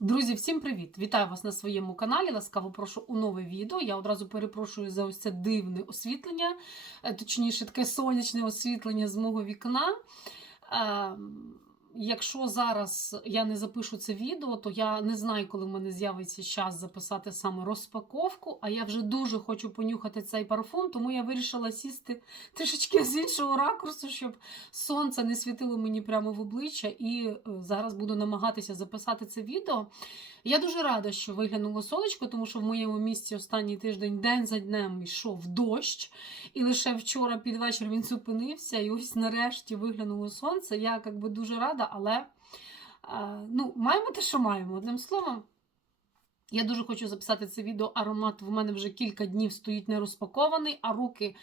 Друзі, всім привіт! Вітаю вас на своєму каналі. Ласкаво прошу у нове відео. Я одразу перепрошую за ось це дивне освітлення, е, точніше, таке сонячне освітлення з мого вікна. Якщо зараз я не запишу це відео, то я не знаю, коли в мене з'явиться час записати саме розпаковку. А я вже дуже хочу понюхати цей парфум, тому я вирішила сісти трішечки з іншого ракурсу, щоб сонце не світило мені прямо в обличчя. І е, зараз буду намагатися записати це відео. Я дуже рада, що виглянуло сонечко, тому що в моєму місті останній тиждень день за днем йшов дощ, і лише вчора під вечір він зупинився, і ось нарешті виглянуло сонце. Я якби дуже рада, але е, ну, маємо те, що маємо. Одним словом. Я дуже хочу записати це відео. Аромат в мене вже кілька днів стоїть не розпакований, а руки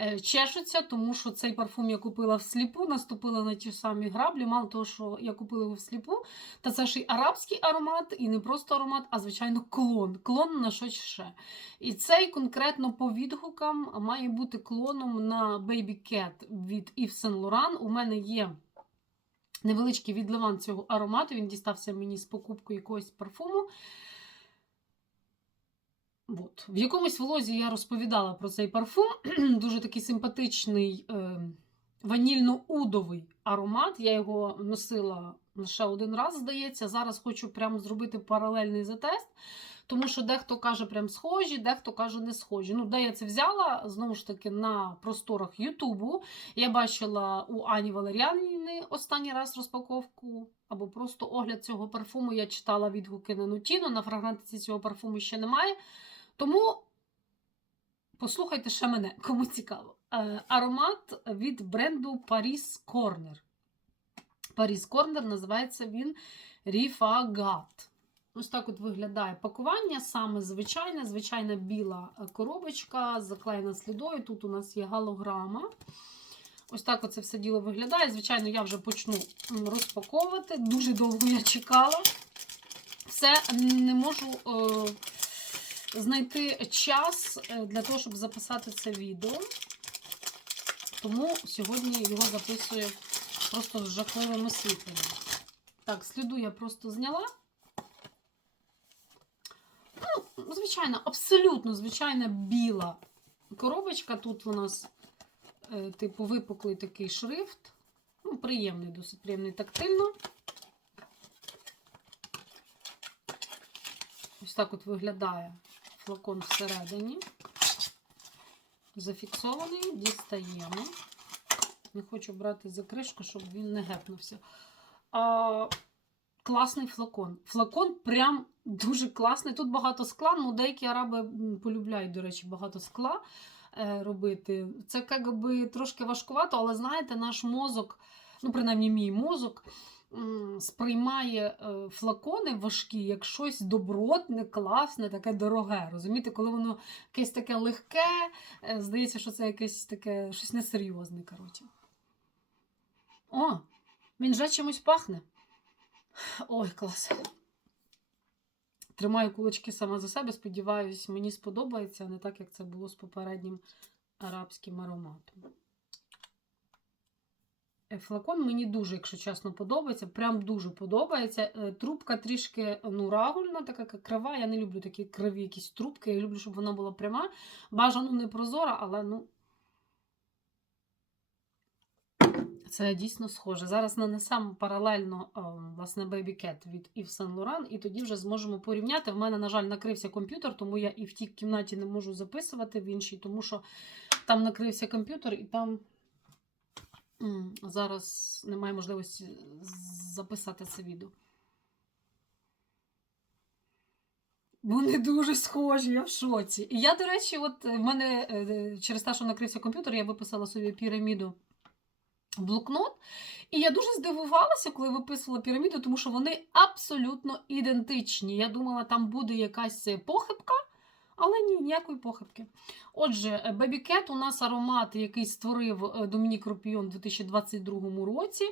е, чешуться, тому що цей парфум я купила всліпу, наступила на ті самі граблі. Мало того, що я купила його всліпу, та це ж і арабський аромат, і не просто аромат, а звичайно клон. Клон на щось ще. І цей конкретно по відгукам має бути клоном на Baby Cat від Yves Saint Laurent. У мене є. Невеличкий відливан цього аромату, він дістався мені з покупкою якогось парфуму. От. В якомусь влозі я розповідала про цей парфум. Дуже такий симпатичний е, ванільно-удовий аромат. Я його носила лише один раз, здається. Зараз хочу прямо зробити паралельний затест, тому що дехто каже, прям схожі, дехто каже, не схожі. Ну, де я це взяла, знову ж таки, на просторах Ютубу. Я бачила у Ані Валеріанівни останній раз розпаковку. Або просто огляд цього парфуму. Я читала відгуки на Нутіно. На фрагрантиці цього парфуму ще немає. Тому послухайте ще мене, кому цікаво. Е, Аромат від бренду Paris Corner. Paris Corner називається він Ріфагат. Ось так от виглядає пакування, саме звичайне, звичайна біла коробочка, заклеєна слідою. Тут у нас є галограма. Ось так оце все діло виглядає. Звичайно, я вже почну розпаковувати. Дуже довго я чекала. Все не можу. Е знайти час е, для того, щоб записати це відео. Тому сьогодні його записую просто з жахливим освітленням. Так, сліду я просто зняла. Ну, звичайно, абсолютно звичайна біла коробочка. Тут у нас, е, типу, випуклий такий шрифт. Ну, приємний, досить приємний тактильно. Ось так от виглядає флакон всередині. Зафіксований, дістаємо. Не хочу брати за кришку, щоб він не гепнувся. А, Класний флакон. Флакон прям дуже класний. Тут багато скла, ну деякі араби полюбляють, до речі, багато скла е, робити. Це якби трошки важкувато, але знаєте, наш мозок, ну, принаймні, мій мозок сприймає е, флакони важкі як щось добротне, класне, таке дороге. Розумієте, коли воно якесь таке легке, е, здається, що це якесь таке щось несерйозне. коротше. О, він вже чимось пахне. Ой, клас. Тримаю кулачки сама за себе, сподіваюсь, мені сподобається, а не так, як це було з попереднім арабським ароматом. Флакон мені дуже, якщо чесно, подобається. Прям дуже подобається. Е, трубка трішки ну, рагульна, така крива. Я не люблю такі криві якісь трубки. Я люблю, щоб вона була пряма. Бажано не прозора, але ну. Це дійсно схоже. Зараз нанесемо паралельно власне, Baby Cat від Yves Saint Laurent, і тоді вже зможемо порівняти. В мене, на жаль, накрився комп'ютер, тому я і в тій кімнаті не можу записувати в іншій, тому що там накрився комп'ютер і там. Зараз немає можливості записати це відео. Вони дуже схожі, я в шоці. І я, до речі, от в мене е, через те, що накрився комп'ютер, я виписала собі піраміду блокнот. І я дуже здивувалася, коли виписувала піраміду, тому що вони абсолютно ідентичні. Я думала, там буде якась похибка. Але ні, ніякої похибки. Отже, Baby Cat у нас аромат, який створив е, Домінік Ропіон у 2022 році.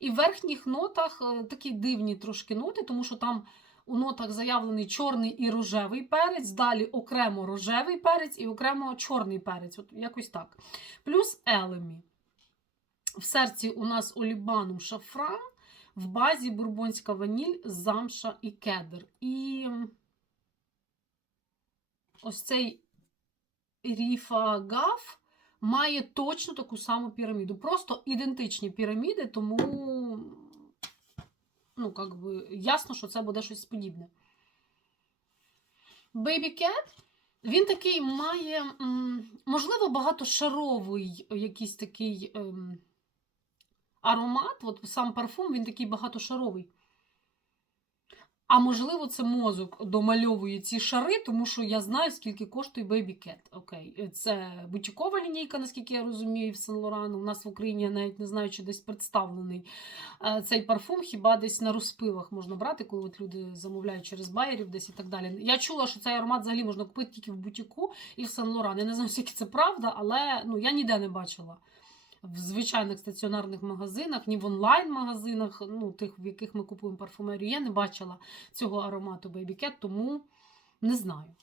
І в верхніх нотах е, такі дивні трошки ноти, тому що там у нотах заявлений чорний і рожевий перець, далі окремо рожевий перець і окремо чорний перець. От якось так. Плюс елемі. В серці у нас олібанум шафран. В базі бурбонська ваніль, замша і кедр. І ось цей Ріфа Гаф має точно таку саму піраміду. Просто ідентичні піраміди, тому ну, как би, ясно, що це буде щось подібне. Baby Cat, він такий має, можливо, багатошаровий якийсь такий ем, аромат. От сам парфум, він такий багатошаровий. А можливо, це мозок домальовує ці шари, тому що я знаю, скільки коштує Baby Cat. Окей, це бутікова лінійка, наскільки я розумію, в Сен Лорану. У нас в Україні я навіть не знаю, чи десь представлений е, цей парфум, хіба десь на розпивах можна брати, коли от люди замовляють через байерів десь і так далі. Я чула, що цей аромат взагалі можна купити тільки в бутіку і в Сен Лоран. Я не знаю, скільки це правда, але ну, я ніде не бачила. В звичайних стаціонарних магазинах, ні в онлайн-магазинах, ну, тих, в яких ми купуємо парфумерію, я не бачила цього аромату Baby Cat, тому не знаю.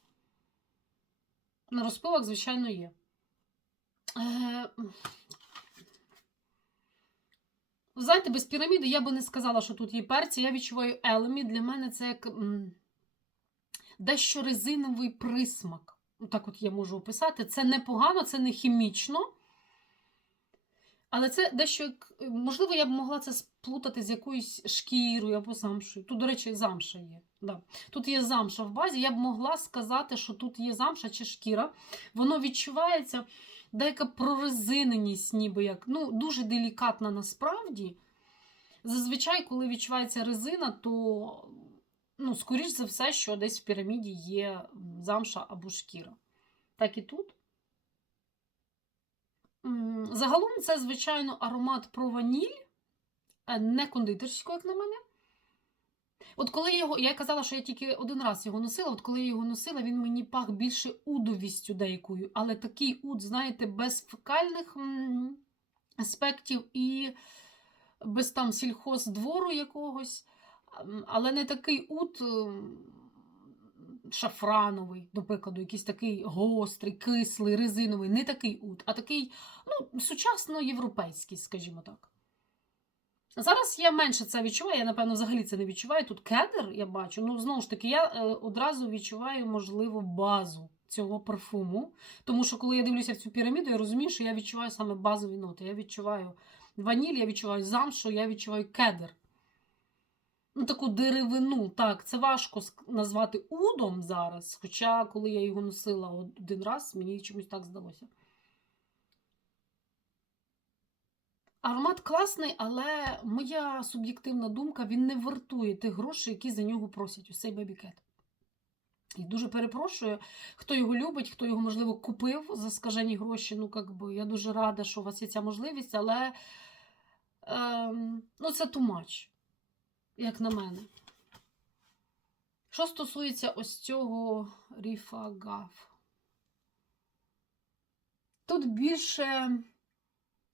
На розпивах, звичайно, є. Е, знаєте, без піраміди я би не сказала, що тут є перці. Я відчуваю елемі. Для мене це як дещо резиновий присмак. Так от я можу описати. Це непогано, це не хімічно. Але це дещо як, можливо, я б могла це сплутати з якоюсь шкірою або замшою. Тут, до речі, замша є. Да. Тут є замша в базі. Я б могла сказати, що тут є замша чи шкіра. Воно відчувається деяка прорезиненість, ніби як. Ну, дуже делікатна насправді. Зазвичай, коли відчувається резина, то, ну, скоріш за все, що десь в піраміді є замша або шкіра. Так і тут. Загалом це, звичайно, аромат про ваніль, е, не кондитерську, як на мене. От коли його, я казала, що я тільки один раз його носила, от коли я його носила, він мені пах більше удовістю деякою, але такий уд, знаєте, без фекальних аспектів і без там сільхоздвору якогось, але не такий уд шафрановий, до прикладу, якийсь такий гострий, кислий, резиновий, не такий уд, а такий ну, сучасно європейський, скажімо так. Зараз я менше це відчуваю, я, напевно, взагалі це не відчуваю. Тут кедр, я бачу. Ну, знову ж таки, я е, одразу відчуваю, можливо, базу цього парфуму. Тому що, коли я дивлюся в цю піраміду, я розумію, що я відчуваю саме базові ноти. Я відчуваю ваніль, я відчуваю замшу, я відчуваю кедр. Ну, таку деревину. Так, це важко назвати удом зараз. Хоча, коли я його носила один раз, мені чомусь так здалося. Аромат класний, але моя суб'єктивна думка, він не вартує тих грошей, які за нього просять ось цей бебікет. І дуже перепрошую, хто його любить, хто його, можливо, купив за скажені гроші. Ну, как би, я дуже рада, що у вас є ця можливість, але ем, ну, це much, як на мене. Що стосується ось цього Ріфа Гаф, тут більше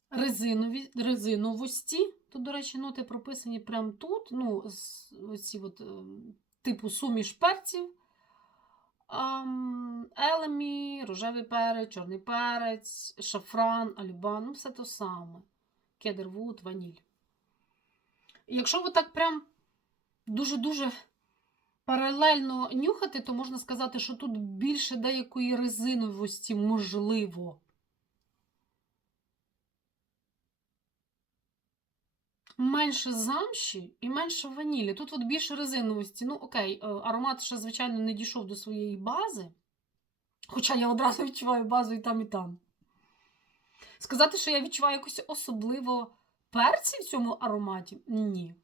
резинові, резиновості. Тут, до речі, ноти прописані прямо тут. Ну, оці от, е, типу суміш перців. Елемі, рожевий перець, чорний перець, шафран, алюбан, ну все то саме. Кедервуд, ваніль. Якщо ви так прям дуже-дуже паралельно нюхати, то можна сказати, що тут більше деякої резиновості можливо. Менше замші і менше ванілі. Тут от більше резиновості. Ну, окей, е, аромат ще, звичайно, не дійшов до своєї бази. Хоча я одразу відчуваю базу і там, і там. Сказати, що я відчуваю якось особливо перці в цьому ароматі? Ні.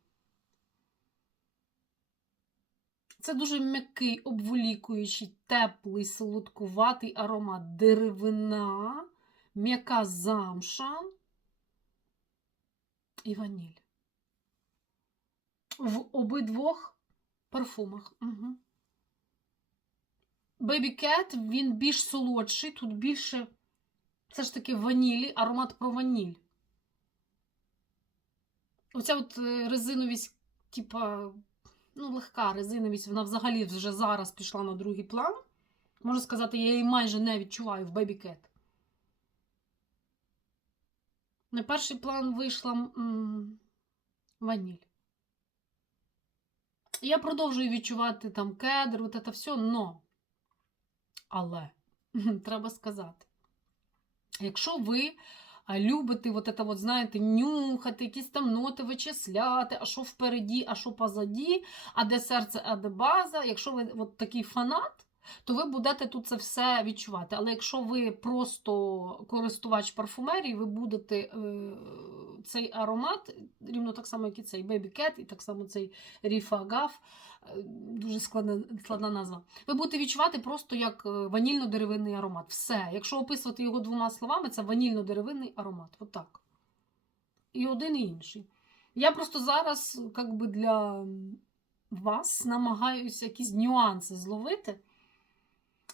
Це дуже м'який, обволікуючий, теплий, солодкуватий аромат. Деревина, м'яка замша і ваніль. В обидвох парфумах. Угу. Baby він більш солодший, тут більше все ж таки ванілі, аромат про ваніль. Оця от е, резиновість, типа, ну, легка резиновість, вона взагалі вже зараз пішла на другий план. Можу сказати, я її майже не відчуваю в Baby Cat. На перший план вийшла м, ваніль. Я продовжую відчувати там кедр, от це все, но. Але треба сказати, якщо ви а, любите, вот это, вот, знаєте, нюхати, якісь там ноти вичисляти, а що впереді, а що позаді, а де серце, а де база. Якщо ви от такий фанат, то ви будете тут це все відчувати. Але якщо ви просто користувач парфумерії, ви будете е, цей аромат, рівно так само, як і цей Baby Cat, і так само цей Ріфа Агав, е, дуже складна, складна назва. Ви будете відчувати просто як е, ванільно-деревинний аромат. Все. Якщо описувати його двома словами, це ванільно-деревинний аромат. Отак. І один, і інший. Я просто зараз, як би для вас, намагаюся якісь нюанси зловити.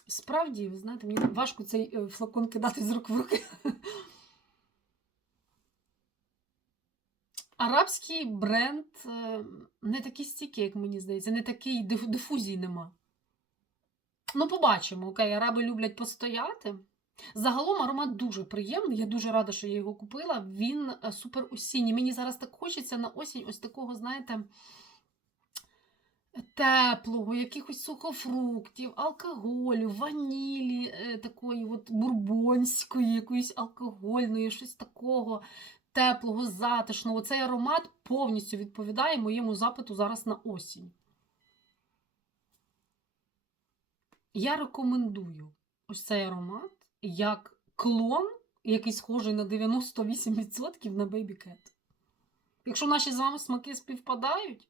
Справді, ви знаєте, мені важко цей е, флакон кидати з рук в руки. Арабський бренд е, не такий стійкий, як мені здається, не такий диф- дифузії нема. Ну, побачимо, окей, араби люблять постояти. Загалом аромат дуже приємний. Я дуже рада, що я його купила. Він е, супер осінній. Мені зараз так хочеться на осінь ось такого, знаєте, теплого, якихось сухофруктів, алкоголю, ванілі, е, такої от бурбонської, якоїсь алкогольної, щось такого теплого, затишного. Цей аромат повністю відповідає моєму запиту зараз на осінь. Я рекомендую ось цей аромат як клон, який схожий на 98% на Baby Cat. Якщо наші з вами смаки співпадають,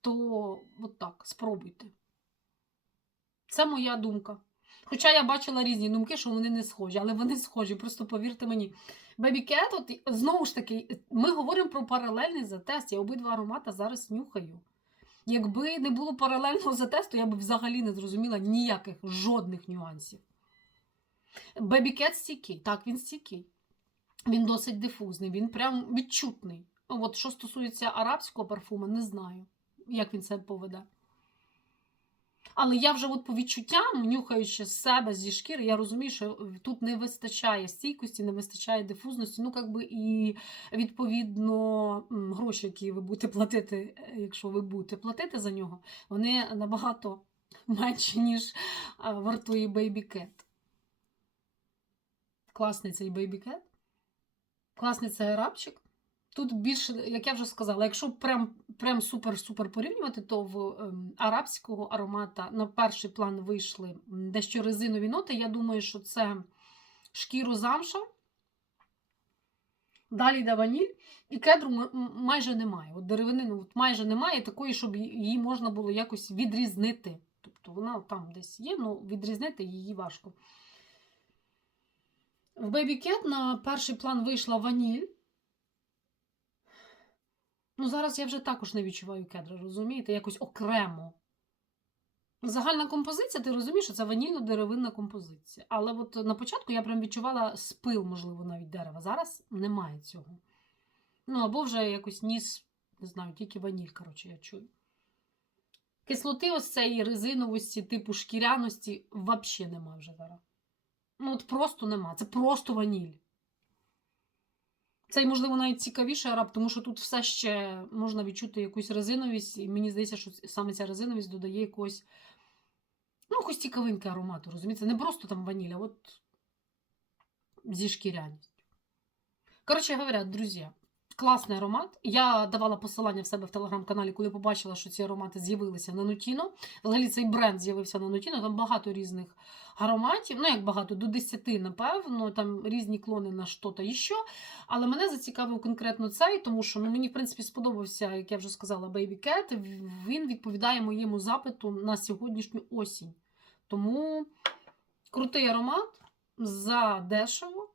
то от так, спробуйте. Це моя думка. Хоча я бачила різні думки, що вони не схожі, але вони схожі, просто повірте мені. Baby Cat, от, знову ж таки, ми говоримо про паралельний затест. Я обидва аромата зараз нюхаю. Якби не було паралельного затесту, я б взагалі не зрозуміла ніяких жодних нюансів. Baby Cat стійкий, так, він стійкий. Він досить дифузний, він прям відчутний. От що стосується арабського парфуму, не знаю, як він себе поведе. Але я вже от по відчуттям, нюхаючи з себе зі шкіри, я розумію, що тут не вистачає стійкості, не вистачає дифузності. Ну, якби і відповідно гроші, які ви будете платити, е, якщо ви будете платити за нього, вони набагато менші, ніж а, вартує Cat. Класний цей Cat. Класний цей арабчик. Тут більше, як я вже сказала, якщо прям, прям супер-супер порівнювати, то в ем, арабського аромата на перший план вийшли дещо резинові ноти. Я думаю, що це шкіру замша. Далі йде ваніль, і кедру майже немає. От деревини ну, от майже немає такої, щоб її можна було якось відрізнити. Тобто вона там десь є, але відрізнити її важко. В Baby Cat на перший план вийшла ваніль. Ну, зараз я вже також не відчуваю кедра, розумієте? Якось окремо. Загальна композиція, ти розумієш, що це ванільно-деревинна композиція. Але от на початку я прям відчувала спил, можливо, навіть дерева. Зараз немає цього. Ну, або вже якось ніс, не знаю, тільки ваніль, коротше, я чую. Кислоти ось цієї резиновості, типу шкіряності, взагалі нема вже зараз. Ну, от просто нема. Це просто ваніль. Це, можливо, навіть цікавіший араб, тому що тут все ще можна відчути якусь резиновість, і мені здається, що саме ця резиновість додає якогось, ну, якось цікавинки аромату, розумієте? Не просто там ваніля, от зі шкіряністю. Коротше говоря, друзі, класний аромат. Я давала посилання в себе в телеграм-каналі, коли побачила, що ці аромати з'явилися на Нутіно. Взагалі цей бренд з'явився на Нутіно, там багато різних ароматів, ну як багато, до 10, напевно, там різні клони на що-то іще. Але мене зацікавив конкретно цей, тому що ну, мені, в принципі, сподобався, як я вже сказала, Baby Cat. Він відповідає моєму запиту на сьогоднішню осінь. Тому крутий аромат за дешево.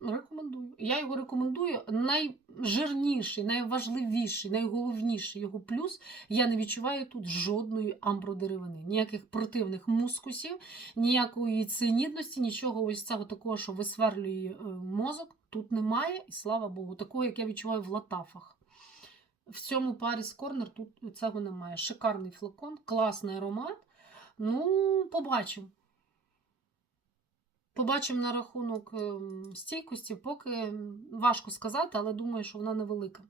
Рекомендую. Я його рекомендую. Найжирніший, найважливіший, найголовніший його плюс. Я не відчуваю тут жодної амбродеревини, ніяких противних мускусів, ніякої цинідності, нічого ось цього такого, що висверлює е, мозок, тут немає. І слава Богу, такого, як я відчуваю в латафах. В цьому Paris Corner тут цього немає. Шикарний флакон, класний аромат. Ну, побачимо. Побачимо на рахунок ем, стійкості, поки ем, важко сказати, але думаю, що вона невелика.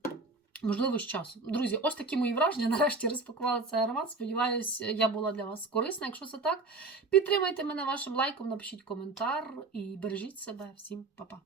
Можливо, з часу. Друзі, ось такі мої враження. Нарешті розпакувала цей аромат. Сподіваюсь, я була для вас корисна. Якщо це так, підтримайте мене вашим лайком, напишіть коментар і бережіть себе. Всім па-па.